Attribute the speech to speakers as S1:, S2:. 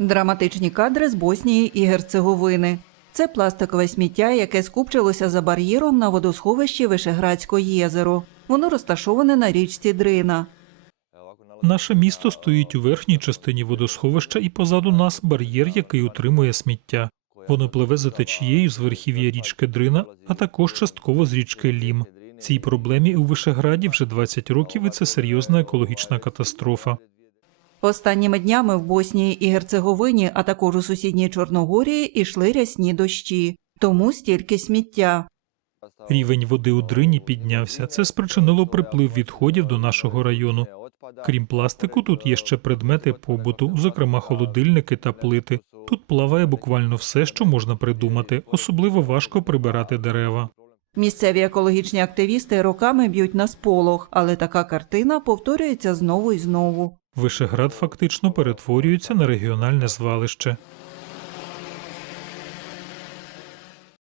S1: Драматичні кадри з Боснії і Герцеговини. Це пластикове сміття, яке скупчилося за бар'єром на водосховищі Вишеградського єзеро. Воно розташоване на річці Дрина.
S2: Наше місто стоїть у верхній частині водосховища і позаду нас бар'єр, який утримує сміття. Воно пливе за течією з верхів'я річки Дрина, а також частково з річки Лім. Цій проблемі у Вишеграді вже 20 років, і це серйозна екологічна катастрофа.
S1: Останніми днями в Боснії і Герцеговині, а також у сусідній Чорногорії, ішли рясні дощі. Тому стільки сміття.
S2: Рівень води у Дрині піднявся. Це спричинило приплив відходів до нашого району. Крім пластику, тут є ще предмети побуту, зокрема холодильники та плити. Тут плаває буквально все, що можна придумати. Особливо важко прибирати дерева.
S1: Місцеві екологічні активісти роками б'ють на сполох, але така картина повторюється знову і знову.
S2: Вишеград фактично перетворюється на регіональне звалище.